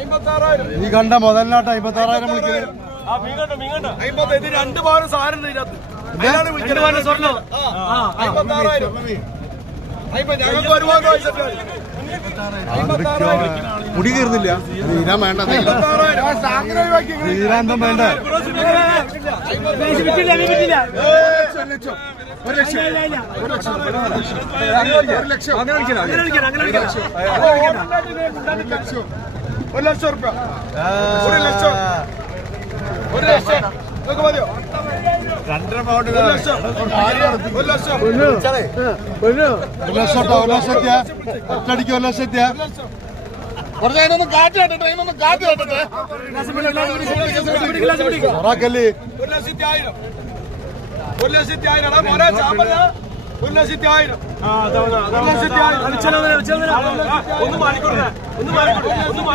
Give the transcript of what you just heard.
ഈ കണ്ട മുതലിനാട്ട് 56,000 വിളിക്കുന്നത്. 50 2 പവന് സാധനം ഇതിനകത്ത് ഞങ്ങൾക്ക് ഒരുപാട് മുടി കയറുന്നില്ല. തീരാൻ വേണ്ട, തീരാന്തം വേണ്ട. 1,00,000 രൂപ. 1,00,000 നിങ്ങൾക്ക് മതിയോ? 2.5 പൗണ്ട്. 1,00,000 ഒറ്റടിക്ക് 1,00,000. കുറച്ച് അതിനൊന്ന് കാറ്റ് കെട്ടട്ടെ, ഇതിനൊന്ന് കാറ്റ് കെട്ടട്ടെ. 1,00,000. 1,10,000. 1,10,000 മോനെ ചാമ്പല. 1,10,000. 1,10,000. ഒന്ന് മാറിക്കൊടുക്കേ.